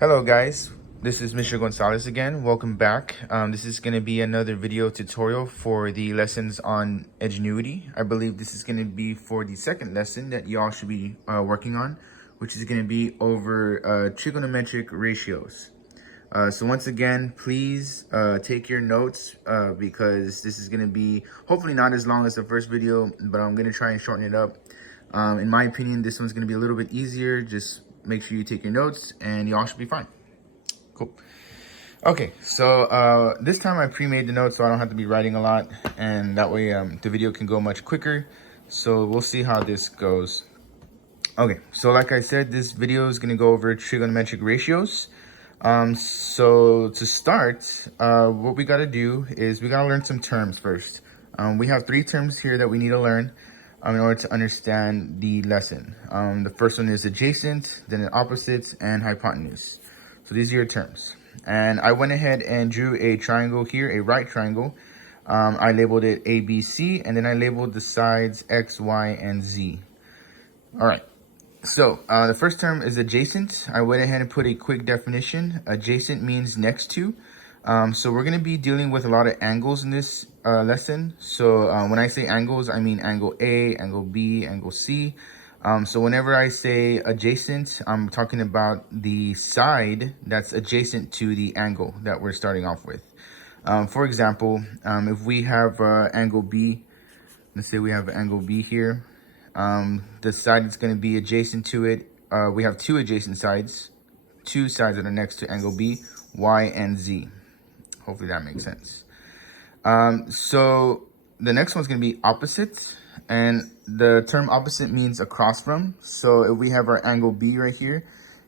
Hello guys, this is Mr. Gonzalez again. Welcome back. This is going to be another video tutorial for the lessons on Edgenuity. I believe this is going to be for the second lesson that y'all should be working on, which is going to be over trigonometric ratios. So once again, please take your notes because this is going to be hopefully not as long as the first video, but I'm going to try and shorten it up. In my opinion, this one's going to be a little bit easier. Just make sure you take your notes and y'all should be fine. Cool. Okay, so this time I pre-made the notes so I don't have to be writing a lot, and that way the video can go much quicker. So we'll see how this goes. Okay, so like I said, this video is going to go over trigonometric ratios. So to start, what we got to do is we got to learn some terms first. We have 3 terms here that we need to learn in order to understand the lesson. The first one is adjacent, then an opposite, and hypotenuse. So these are your terms. And I went ahead and drew a triangle here, a right triangle. I labeled it A, B, C, and then I labeled the sides X, Y, and Z. All right. So the first term is adjacent. I went ahead and put a quick definition. Adjacent means next to. So we're going to be dealing with a lot of angles in this lesson. So when I say angles, I mean angle A, angle B, angle C. So whenever I say adjacent, I'm talking about the side that's adjacent to the angle that we're starting off with. For example, if we have angle B, let's say we have angle B here. The side that's going to be adjacent to it, we have 2 adjacent sides, 2 sides that are next to angle B, Y, and Z. Hopefully that makes sense. So the next one's going to be opposite, and the term opposite means across from. So if we have our angle B right here,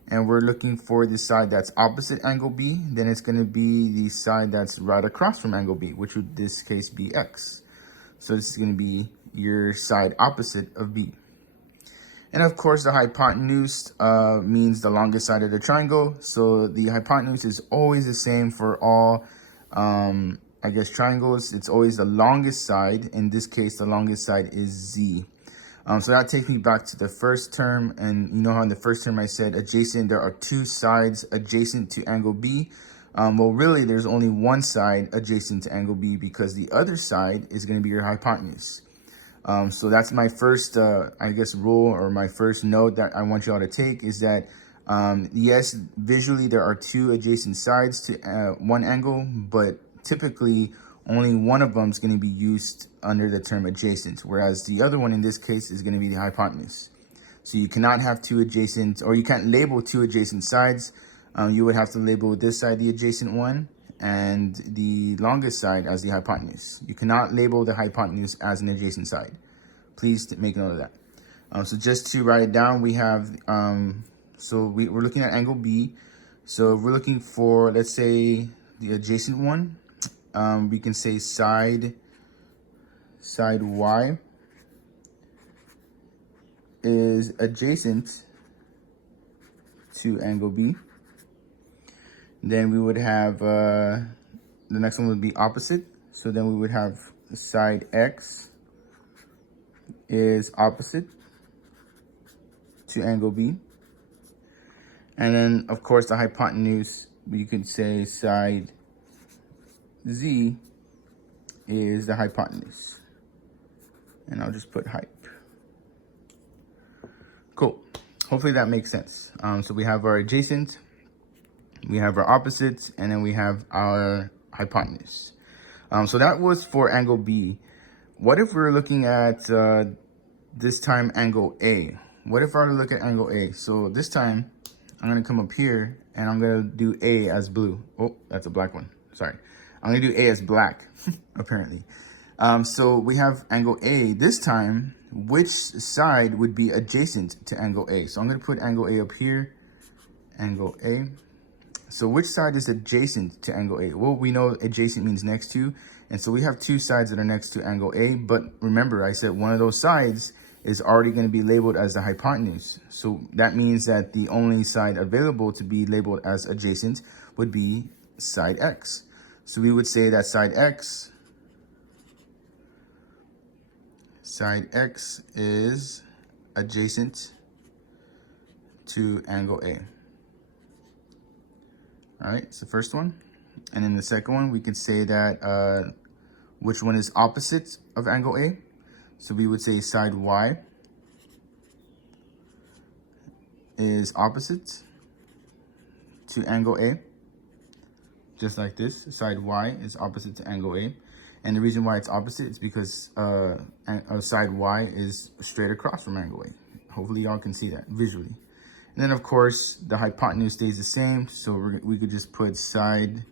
and we're looking for the side that's opposite angle B, then it's going to be the side that's right across from angle B, which would in this case be X. So this is going to be your side opposite of B. And of course, the hypotenuse means the longest side of the triangle. So the hypotenuse is always the same for all, triangles. It's always the longest side. In this case, the longest side is Z. So that takes me back to the first term. And you know how in the first term I said adjacent, there are 2 sides adjacent to angle B. Well, really, there's only one side adjacent to angle B because the other side is going to be your hypotenuse. So that's my first, rule, or my first note that I want you all to take is that, yes, visually there are 2 adjacent sides to one angle, but typically only one of them is going to be used under the term adjacent, whereas the other one in this case is going to be the hypotenuse. So you cannot have 2 adjacent, or you can't label 2 adjacent sides. You would have to label this side the adjacent one and the longest side as the hypotenuse. You cannot label the hypotenuse as an adjacent side. Please make note of that. So just to write it down, we have, we're looking at angle B. So if we're looking for, let's say, the adjacent one, we can say side Y is adjacent to angle B. Then we would have, the next one would be opposite. So then we would have side X is opposite to angle B. And then, of course, the hypotenuse, we could say side Z is the hypotenuse. And I'll just put hype. Cool. Hopefully that makes sense. So we have our adjacent, we have our opposite, and then we have our hypotenuse. So that was for angle B. What if we're looking at this time angle A? What if I were to look at angle A? So this time I'm going to come up here and I'm going to do A as blue. Oh, that's a black one. Sorry. I'm going to do A as black, apparently. So we have angle A. This time, which side would be adjacent to angle A? So I'm going to put angle A up here, angle A. So which side is adjacent to angle A? Well, we know adjacent means next to. And so we have 2 sides that are next to angle A. But remember, I said one of those sides is already going to be labeled as the hypotenuse. So that means that the only side available to be labeled as adjacent would be side X. So we would say that side X is adjacent to angle A. All right, it's the first one. And then the second one, we could say that which one is opposite of angle A. So we would say side Y is opposite to angle A. Just like this, side Y is opposite to angle A. And the reason why it's opposite is because side Y is straight across from angle A. Hopefully y'all can see that visually. And then of course, the hypotenuse stays the same. So we could just put side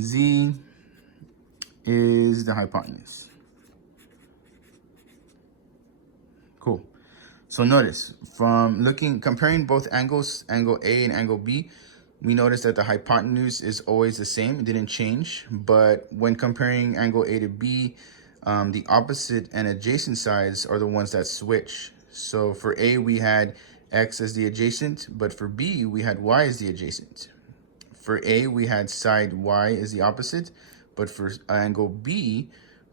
Z is the hypotenuse. Cool. So notice, from comparing both angles, angle A and angle B, we notice that the hypotenuse is always the same. It didn't change. But when comparing angle A to B, the opposite and adjacent sides are the ones that switch. So for A, we had X as the adjacent, but for B, we had Y as the adjacent. For A, we had side Y as the opposite, but for angle B,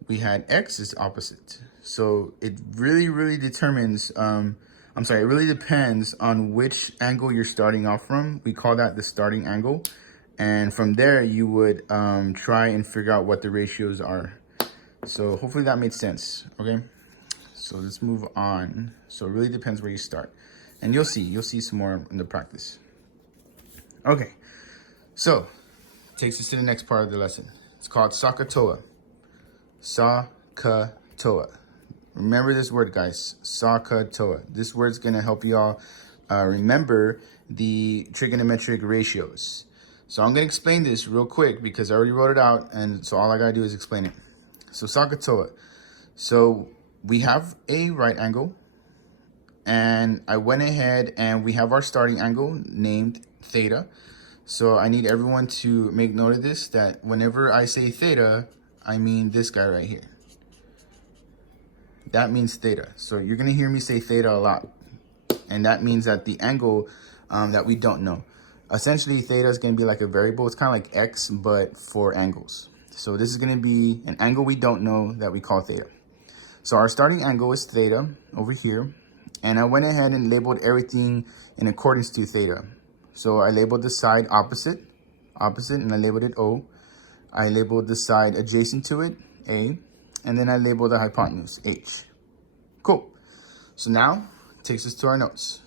we had X as the opposite. So it really determines, it really depends on which angle you're starting off from. We call that the starting angle. And from there, you would try and figure out what the ratios are. So hopefully that made sense, okay? So let's move on. So it really depends where you start. And you'll see some more in the practice. Okay, so takes us to the next part of the lesson. It's called SAHCOHTOA. SAHCOHTOA. Remember this word, guys, SAHCOHTOA. This word's gonna help y'all remember the trigonometric ratios. So I'm gonna explain this real quick because I already wrote it out, and so all I gotta do is explain it. So SAHCOHTOA. So we have a right angle, and I went ahead and we have our starting angle named theta. So I need everyone to make note of this, that whenever I say theta, I mean this guy right here. That means theta. So you're gonna hear me say theta a lot. And that means that the angle that we don't know. Essentially, theta is gonna be like a variable. It's kind of like X, but for angles. So this is gonna be an angle we don't know that we call theta. So our starting angle is theta over here. And I went ahead and labeled everything in accordance to theta. So I labeled the side opposite, and I labeled it O. I labeled the side adjacent to it, A. And then I labeled the hypotenuse, H. Cool. So now, it takes us to our notes.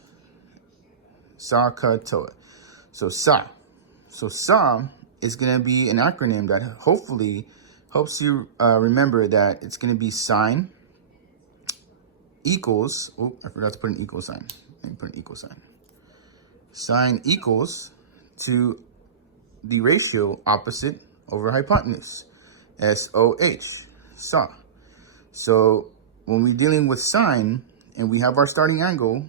SAHCOHTOA. So SA. So SA is going to be an acronym that hopefully helps you remember that it's going to be sine equals, oh, I forgot to put an equal sign. Let me put an equal sign. Sine equals to the ratio opposite over hypotenuse, SOH. SA. So when we're dealing with sine and we have our starting angle,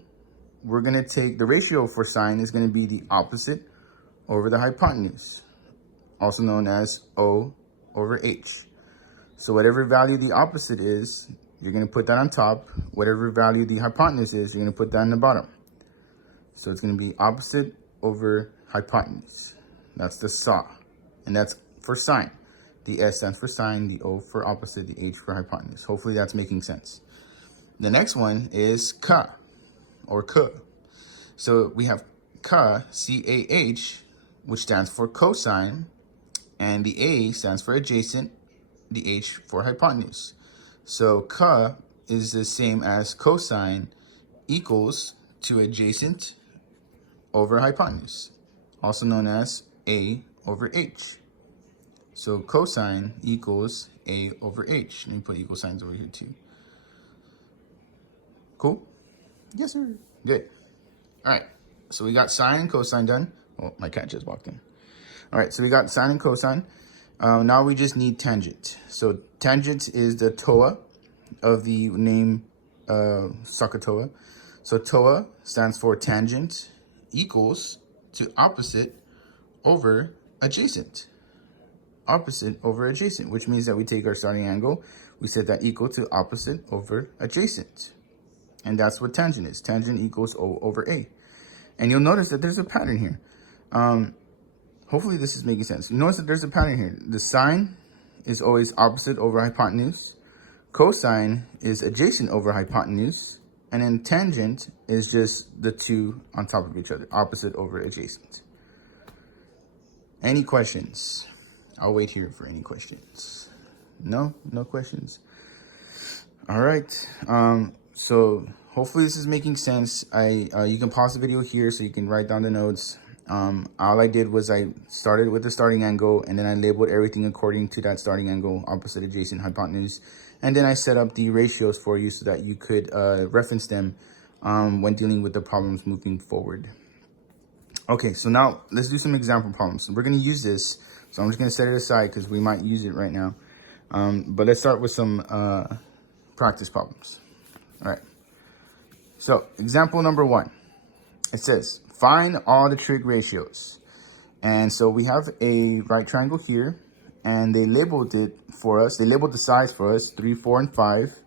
we're going to take the ratio for sine is going to be the opposite over the hypotenuse, also known as O over H. So whatever value the opposite is, you're going to put that on top. Whatever value the hypotenuse is, you're going to put that in the bottom. So it's going to be opposite over hypotenuse. That's the SA. And that's for sine. The S stands for sine, the O for opposite, the H for hypotenuse. Hopefully that's making sense. The next one is CA, or C. So we have CA, C-A-H, which stands for cosine, and the A stands for adjacent, the H for hypotenuse. So CA is the same as cosine equals to adjacent over hypotenuse, also known as A over H. So cosine equals A over H. Let me put equal signs over here too. Cool? Yes, sir. Good. All right. So we got sine and cosine done. Oh, my cat just walked in. All right. So we got sine and cosine. Now we just need tangent. So tangent is the TOA of the name SAHCOHTOA. So TOA stands for tangent equals to opposite over adjacent. Opposite over adjacent, which means that we take our starting angle, we set that equal to opposite over adjacent. And that's what tangent is. Tangent equals O over A. And you'll notice that there's a pattern here. Hopefully this is making sense. You notice that there's a pattern here. The sine is always opposite over hypotenuse. Cosine is adjacent over hypotenuse. And then tangent is just the two on top of each other, opposite over adjacent. Any questions? I'll wait here for any questions. No questions. All right. So hopefully this is making sense. You can pause the video here so you can write down the notes. All I did was I started with the starting angle, and then I labeled everything according to that starting angle: opposite, adjacent, hypotenuse. And then I set up the ratios for you so that you could reference them when dealing with the problems moving forward. Okay, so now let's do some example problems. So we're going to use this. So I'm just going to set it aside because we might use it right now. But let's start with some practice problems. All right. So example number 1, it says, find all the trig ratios. And so we have a right triangle here, and they labeled it for us. They labeled the sides for us, 3, 4, and 5.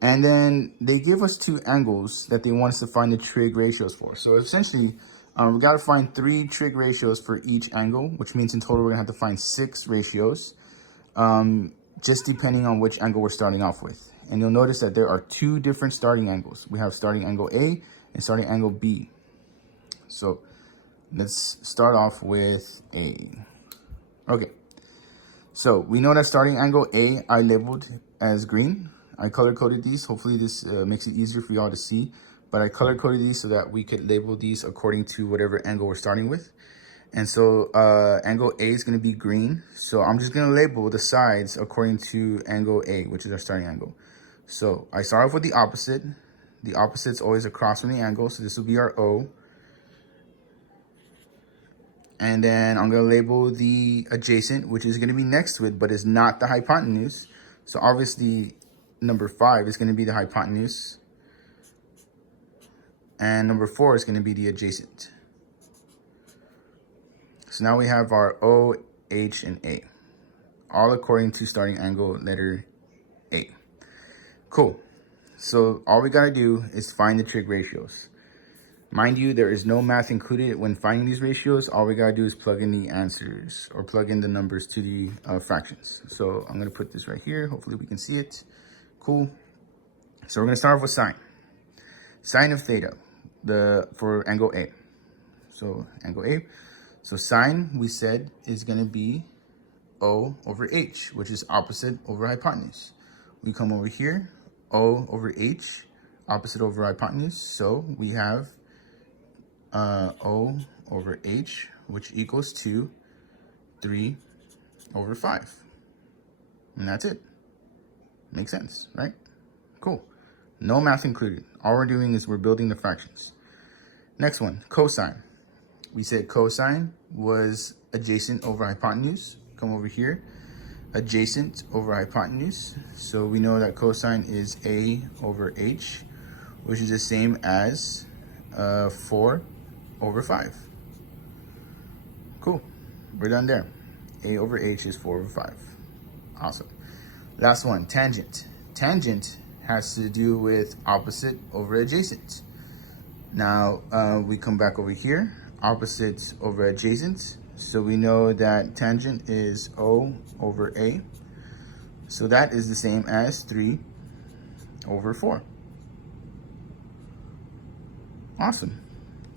And then they give us 2 angles that they want us to find the trig ratios for. So essentially, we got to find 3 trig ratios for each angle, which means in total we're going to have to find 6 ratios, just depending on which angle we're starting off with. And you'll notice that there are 2 different starting angles. We have starting angle A and starting angle B. So let's start off with A. Okay, so we know that starting angle A I labeled as green. I color-coded these. Hopefully this makes it easier for y'all to see. But I color-coded these so that we could label these according to whatever angle we're starting with. And so angle A is going to be green. So I'm just going to label the sides according to angle A, which is our starting angle. So I start off with the opposite. The opposite's always across from the angle. So this will be our O. And then I'm going to label the adjacent, which is going to be next to it, but is not the hypotenuse. So obviously, number 5 is going to be the hypotenuse. And number 4 is going to be the adjacent. So now we have our O, H, and A, all according to starting angle letter A. Cool. So all we got to do is find the trig ratios. Mind you, there is no math included when finding these ratios. All we got to do is plug in the answers or plug in the numbers to the fractions. So I'm going to put this right here. Hopefully we can see it. Cool. So we're going to start off with sine. Sine of theta for angle A. So angle A. So sine, we said, is going to be O over H, which is opposite over hypotenuse. We come over here, O over H, opposite over hypotenuse. So we have O over H, which equals to 3 over 5. And that's it. Makes sense, right? Cool. No math included. All we're doing is we're building the fractions. Next one, cosine. We said cosine was adjacent over hypotenuse. Come over here, adjacent over hypotenuse. So we know that cosine is A over H, which is the same as 4 over 5. Cool. We're done there. A over H is 4 over 5. Awesome. Last one, tangent. Tangent has to do with opposite over adjacent. Now we come back over here, opposites over adjacent. So we know that tangent is O over A. So that is the same as 3 over 4. Awesome.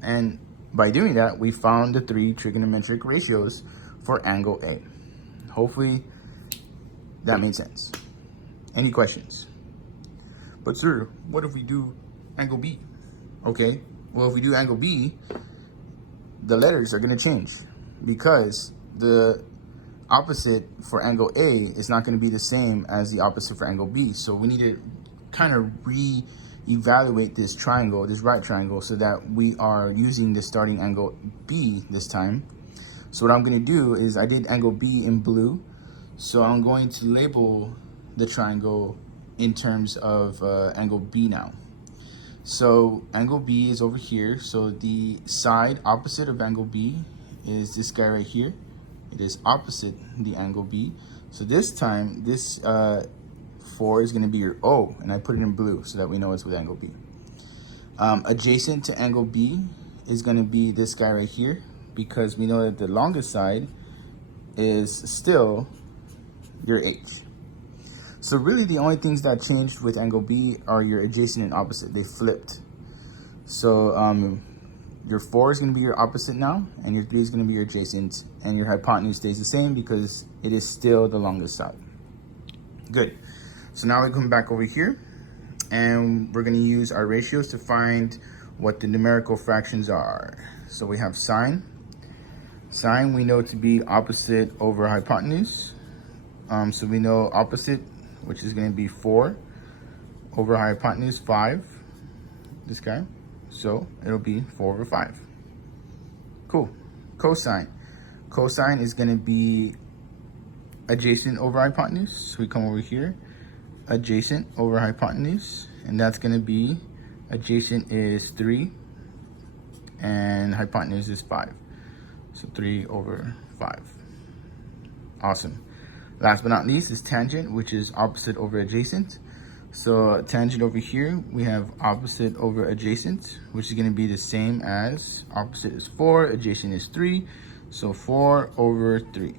And by doing that, we found the 3 trigonometric ratios for angle A. Hopefully that made sense. Any questions? But sir, what if we do angle B? Okay, well, if we do angle B, the letters are going to change because the opposite for angle A is not going to be the same as the opposite for angle B. So we need to kind of re-evaluate this triangle, this right triangle, so that we are using the starting angle B this time. So what I'm going to do is I did angle B in blue. So I'm going to label the triangle in terms of angle B now. So angle B is over here. So the side opposite of angle B is this guy right here. It is opposite the angle B. So this time, this 4 is going to be your O, and I put it in blue so that we know it's with angle B. Adjacent to angle B is going to be this guy right here, because we know that the longest side is still your H. So really the only things that changed with angle B are your adjacent and opposite. They flipped. So Your 4 is going to be your opposite now, and your 3 is going to be your adjacent, and your hypotenuse stays the same because it is still the longest side. Good. So now we come back over here, and we're going to use our ratios to find what the numerical fractions are. So we have sine. Sine we know to be opposite over hypotenuse. So we know opposite, which is going to be 4 over hypotenuse 5, this guy. So it'll be 4 over 5. Cool. Cosine. Cosine is going to be adjacent over hypotenuse. So we come over here, adjacent over hypotenuse, and that's going to be, adjacent is 3 and hypotenuse is 5. So 3 over 5. Awesome. Last but not least is tangent, which is opposite over adjacent. So tangent over here, we have opposite over adjacent, which is going to be the same as opposite is 4, adjacent is 3. So 4 over 3.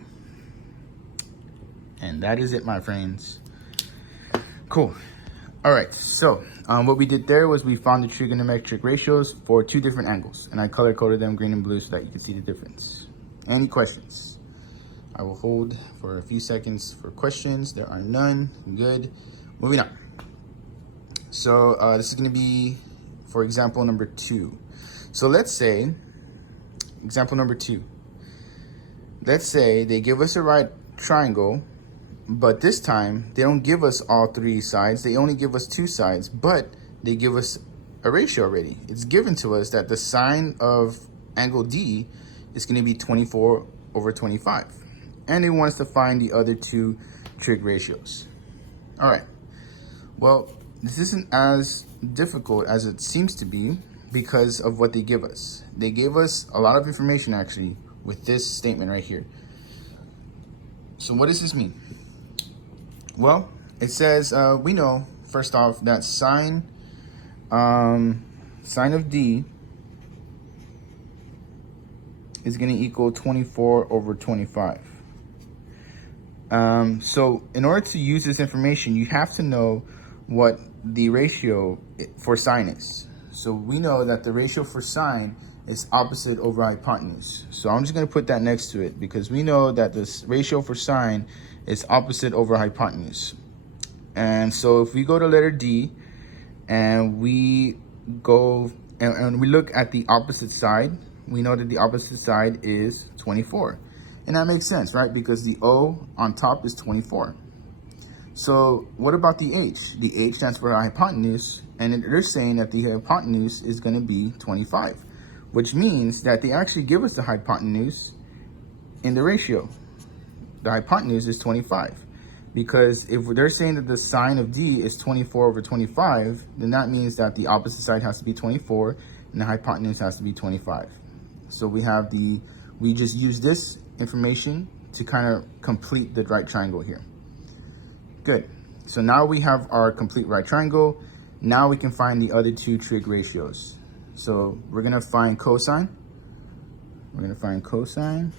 And that is it, my friends. Cool. All right, so what we did there was we found the trigonometric ratios for 2 different angles, and I color-coded them green and blue so that you can see the difference. Any questions? I will hold for a few seconds for questions. There are none. Good. Moving on. So this is going to be, for example, number 2. So let's say, example number 2. Let's say they give us a right triangle, but this time they don't give us all 3 sides. They only give us 2 sides, but they give us a ratio already. It's given to us that the sine of angle D is going to be 24 over 25. And they want us to find the other 2 trig ratios. All right. Well, this isn't as difficult as it seems to be because of what they give us. They gave us a lot of information actually with this statement right here. So what does this mean? Well, it says we know first off that sine of D is going to equal 24 over 25. So in order to use this information, you have to know what the ratio for sine is. So we know that the ratio for sine is opposite over hypotenuse. So I'm just going to put that next to it because we know that this ratio for sine is opposite over hypotenuse. And so if we go to letter D and we go and we look at the opposite side, we know that the opposite side is 24. And that makes sense, right? Because the O on top is 24. So what about the H? The H stands for hypotenuse, and they're saying that the hypotenuse is going to be 25, which means that they actually give us the hypotenuse in the ratio. The hypotenuse is 25, because if they're saying that the sine of D is 24 over 25, then that means that the opposite side has to be 24 and the hypotenuse has to be 25. So we just use this information to kind of complete the right triangle here. Good. So now we have our complete right triangle. Now we can find the other 2 trig ratios. So we're going to find cosine. We're going to find cosine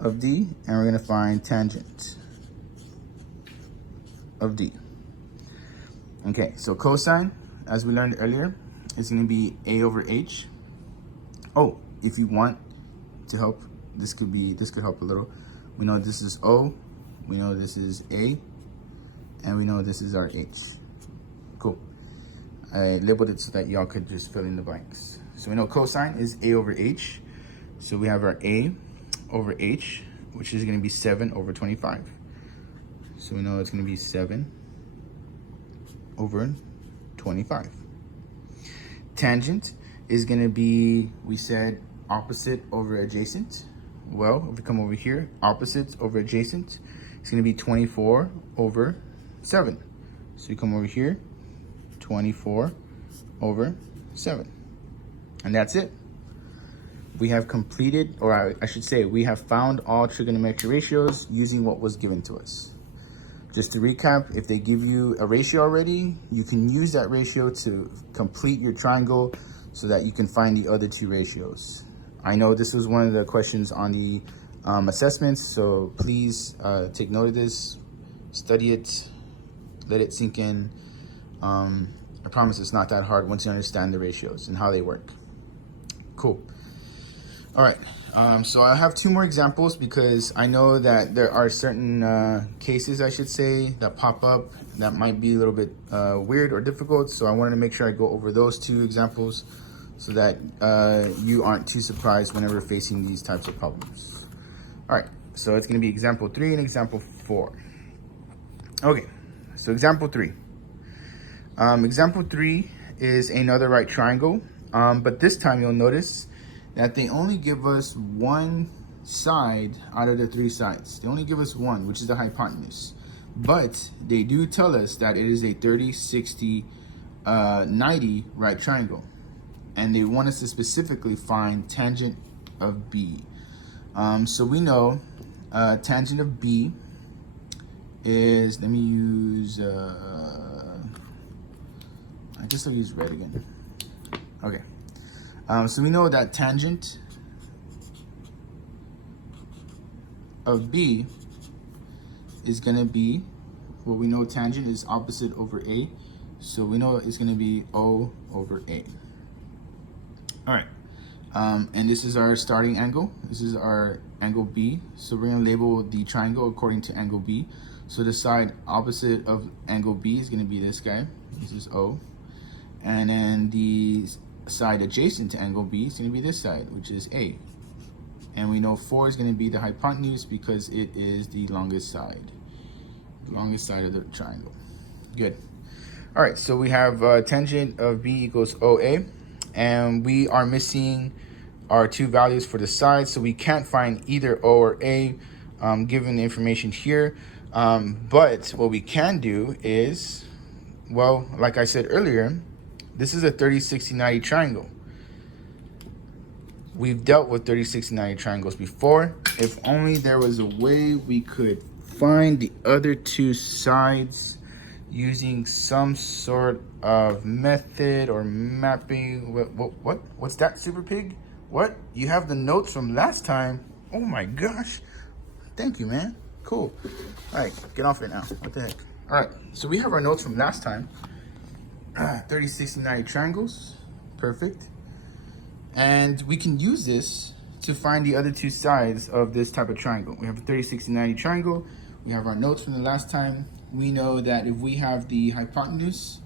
of D, and we're going to find tangent of D. Okay, so cosine, as we learned earlier, is going to be A over H. Oh, if you want to help, this could help a little. We know this is O, we know this is A, and we know this is our H. Cool. I labeled it so that y'all could just fill in the blanks. So we know cosine is A over H. So we have our A over H, which is going to be 7 over 25. So we know it's going to be 7 over 25. Tangent is going to be, we said, opposite over adjacent. Well, if we come over here, opposites over adjacent, it's going to be 24 over 7. So we come over here, 24 over 7. And that's it. We have completed, or I should say, we have found all trigonometric ratios using what was given to us. Just to recap, if they give you a ratio already, you can use that ratio to complete your triangle so that you can find the other 2 ratios. I know this was one of the questions on the assessments, so please take note of this, study it, let it sink in. I promise it's not that hard once you understand the ratios and how they work. Cool. All right. So I have two more examples because I know that there are certain cases, I should say, that pop up that might be a little bit weird or difficult. So I wanted to make sure I go over those two examples so that you aren't too surprised whenever facing these types of problems. All right. So it's going to be example 3 and example 4. Okay. So example 3. Example 3 is another right triangle, but this time you'll notice that they only give us one side out of the 3 sides. They only give us one, which is the hypotenuse. But they do tell us that it is a 30, 60, 90 right triangle. And they want us to specifically find tangent of B. So we know tangent of B is, let me use, I guess I'll use red again. Okay. So we know that tangent of B is going to be, well, we know tangent is opposite over A. So we know it's going to be O over A. All right. And this is our starting angle. This is our angle B. So we're going to label the triangle according to angle B. So the side opposite of angle B is going to be this guy. This is O. And then the side adjacent to angle B is going to be this side, which is A. And we know 4 is going to be the hypotenuse because it is the longest side of the triangle. Good. All right, so we have tangent of B equals OA, and we are missing our 2 values for the sides, so we can't find either O or A given the information here. But what we can do is, well, like I said earlier, this is a 30, 60, 90 triangle. We've dealt with 30, 60, 90 triangles before. If only there was a way we could find the other 2 sides using some sort of method or mapping. What's that, Super Pig? What? You have the notes from last time? Oh my gosh. Thank you, man. Cool. All right, get off it now. What the heck? All right, so we have our notes from last time. 30, 60, 90 triangles. Perfect. And we can use this to find the other 2 sides of this type of triangle. We have a 30, 60, 90 triangle. We have our notes from the last time. We know that if we have the hypotenuse,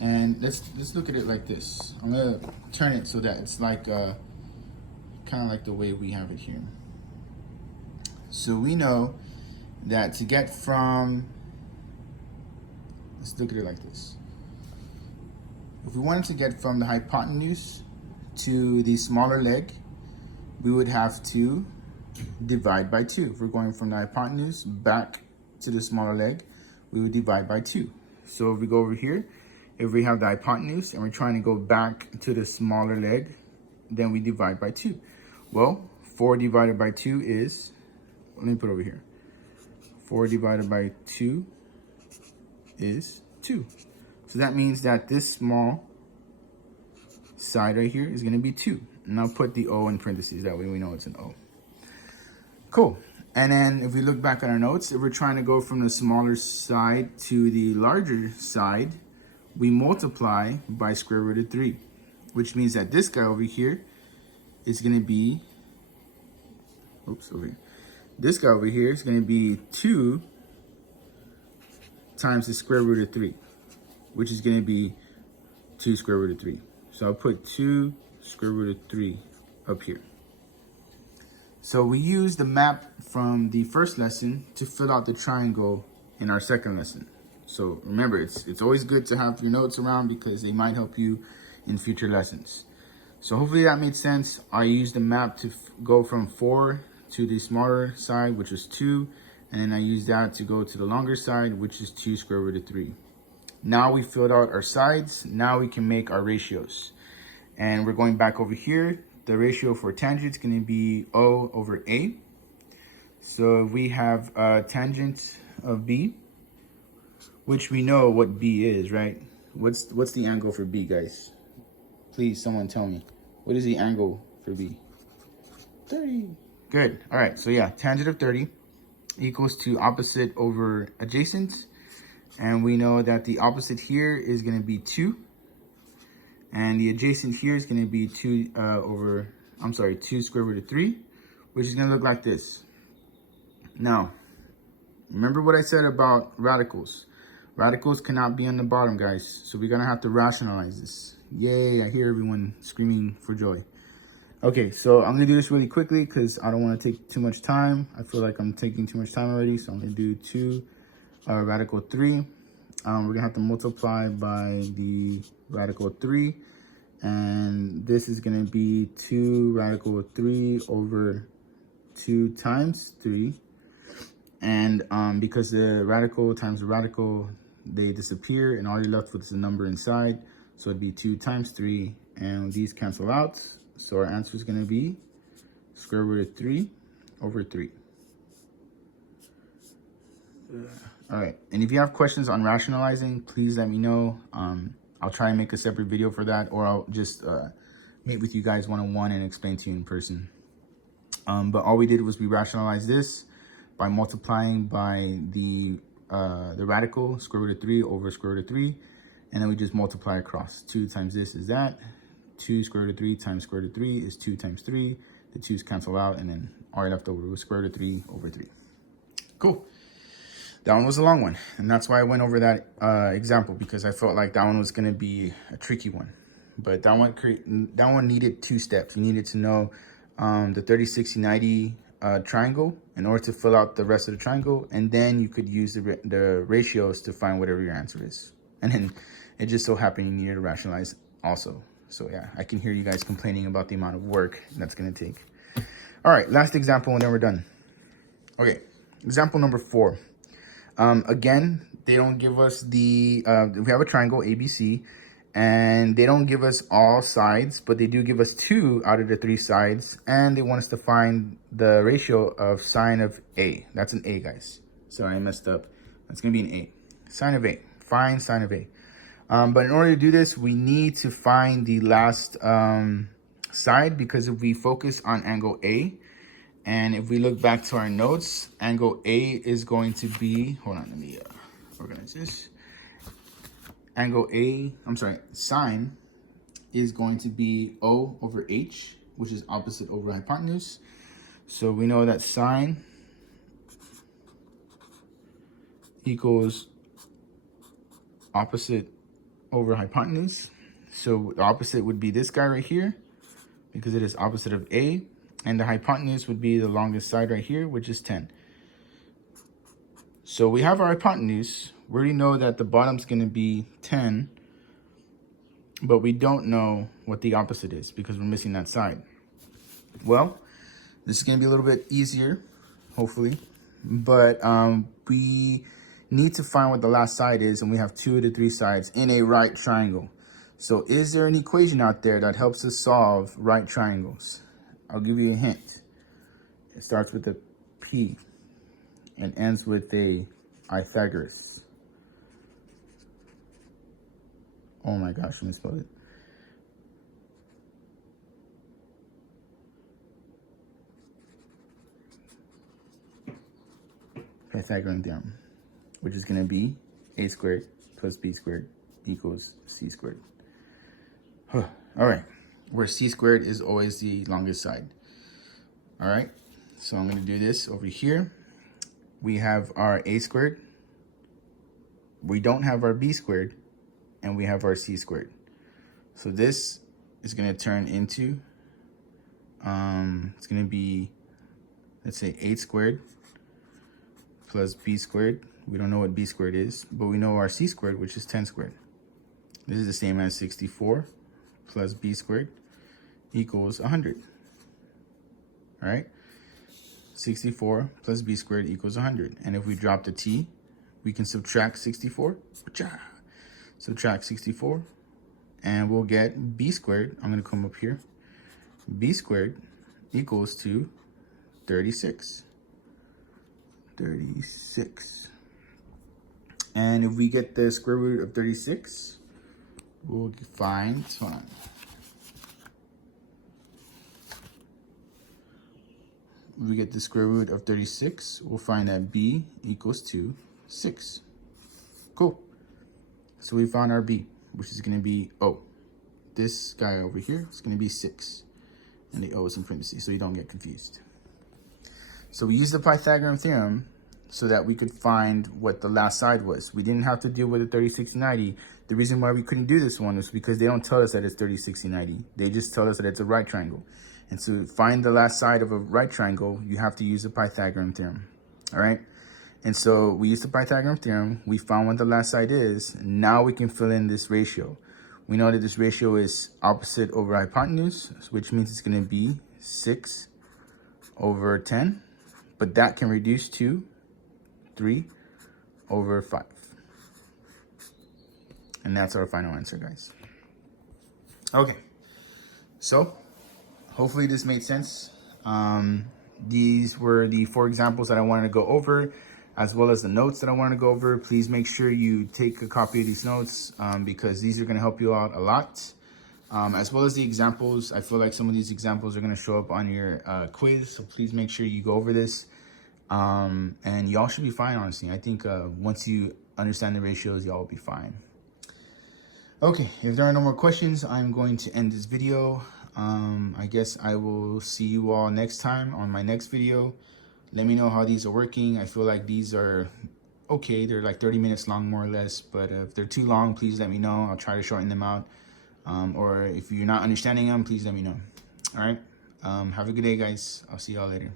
and let's look at it like this. I'm gonna turn it so that it's like kind of like the way we have it here. So we know that to get from, let's look at it like this. If we wanted to get from the hypotenuse to the smaller leg, we would have to divide by 2. If we're going from the hypotenuse back to the smaller leg, we would divide by 2. So if we go over here, if we have the hypotenuse and we're trying to go back to the smaller leg, then we divide by 2. Well, 4 divided by 2 is, let me put it over here. 4 divided by 2 is 2. So that means that this small side right here is going to be 2. And I'll put the O in parentheses. That way we know it's an O. Cool. And then if we look back at our notes, if we're trying to go from the smaller side to the larger side, we multiply by square root of 3, which means that this guy over here is going to be, over here. This guy over here is going to be 2 times the square root of 3, which is going to be 2 square root of 3. So I'll put 2 square root of 3 up here. So we use the map from the first lesson to fill out the triangle in our second lesson. So remember, it's always good to have your notes around because they might help you in future lessons. So hopefully that made sense. I used the map to go from 4 to the smaller side, which is 2. And then I used that to go to the longer side, which is 2 square root of 3. Now we filled out our sides. Now we can make our ratios. And we're going back over here. The ratio for tangent is going to be O over A. So we have tangent of B, which we know what B is, right? What's the angle for B, guys? Please, someone tell me. What is the angle for B? 30. Good. All right. So yeah, tangent of 30 equals to opposite over adjacent. And we know that the opposite here is going to be 2. And the adjacent here is going to be 2 square root of 3, which is going to look like this. Now, remember what I said about radicals. Radicals cannot be on the bottom, guys. So we're going to have to rationalize this. Yay, I hear everyone screaming for joy. Okay, so I'm going to do this really quickly because I don't want to take too much time. I feel like I'm taking too much time already. So I'm going to do 2 radical 3. We're going to have to multiply by the radical 3. And this is going to be 2 radical 3 over 2 times 3. And because the radical times the radical, they disappear. And all you're left with is a number inside. So it'd be 2 times 3. And these cancel out. So our answer is going to be square root of 3 over 3. All right. And if you have questions on rationalizing, please let me know. I'll try and make a separate video for that, or I'll just meet with you guys one-on-one and explain to you in person. But all we did was we rationalized this by multiplying by the radical, square root of 3 over square root of 3. And then we just multiply across. 2 times this is that. 2 square root of 3 times square root of 3 is 2 times 3. The 2's cancel out, and then all left over was square root of 3 over 3. Cool. That one was a long one, and that's why I went over that example, because I felt like that one was going to be a tricky one. But that one needed 2 steps. You needed to know the 30, 60, 90 triangle in order to fill out the rest of the triangle, and then you could use the ratios to find whatever your answer is. And then it just so happened you needed to rationalize also. So yeah, I can hear you guys complaining about the amount of work that's going to take. All right, last example, and then we're done. Okay, example number 4. Again, they don't give us the, we have a triangle ABC, and they don't give us all sides, but they do give us 2 out of the 3 sides, and they want us to find the ratio of sine of A. That's an A, guys. Sorry, I messed up. That's going to be an A. Sine of A. Find sine of A. But in order to do this, we need to find the last side, because if we focus on angle A, and if we look back to our notes, angle A is going to be, hold on, let me organize this. Sine is going to be O over H, which is opposite over hypotenuse. So we know that sine equals opposite over hypotenuse. So the opposite would be this guy right here, because it is opposite of A. And the hypotenuse would be the longest side right here, which is 10. So we have our hypotenuse. We already know that the bottom's going to be 10. But we don't know what the opposite is because we're missing that side. Well, this is going to be a little bit easier, hopefully. But we need to find what the last side is. And we have 2 of the 3 sides in a right triangle. So is there an equation out there that helps us solve right triangles? I'll give you a hint. It starts with a P and ends with a Pythagoras. Oh my gosh, I misspelled it. Pythagorean theorem, which is going to be A squared plus B squared equals C squared. All right. Where C squared is always the longest side. All right, so I'm going to do this over here. We have our A squared. We don't have our B squared, and we have our C squared. So this is going to turn into, it's going to be, let's say 8 squared plus B squared. We don't know what B squared is, but we know our C squared, which is 10 squared. This is the same as 64 plus B squared equals 100. All right, 64 plus B squared equals 100. And if we drop the T, we can subtract 64. Subtract 64, and we'll get B squared. I'm going to come up here. B squared equals to 36. 36. And if we get the square root of 36, we'll find, hold on. If we get the square root of 36, we'll find that B equals to 6. Cool. So we found our B, which is going to be O. this guy over here is going to be 6. And the O is in parentheses, so you don't get confused. So we used the Pythagorean theorem so that we could find what the last side was. We didn't have to deal with the 30, 60, 90. The reason why we couldn't do this one is because they don't tell us that it's 30, 60, 90. They just tell us that it's a right triangle. And to find the last side of a right triangle, you have to use the Pythagorean theorem, all right? And so we used the Pythagorean theorem. We found what the last side is. Now we can fill in this ratio. We know that this ratio is opposite over hypotenuse, which means it's going to be 6 over 10. But that can reduce to 3 over 5. And that's our final answer, guys. Okay. So, hopefully this made sense. These were the 4 examples that I wanted to go over, as well as the notes that I wanted to go over. Please make sure you take a copy of these notes because these are going to help you out a lot. As well as the examples. I feel like some of these examples are going to show up on your quiz, so please make sure you go over this. And y'all should be fine, honestly. I think once you understand the ratios, y'all will be fine. Okay, if there are no more questions, I'm going to end this video. I guess I will see you all next time on my next video. Let me know how these are working. I feel like these are okay. They're like 30 minutes long, more or less. But if they're too long, please let me know. I'll try to shorten them out. Or if you're not understanding them, please let me know. All right. Have a good day, guys. I'll see y'all later.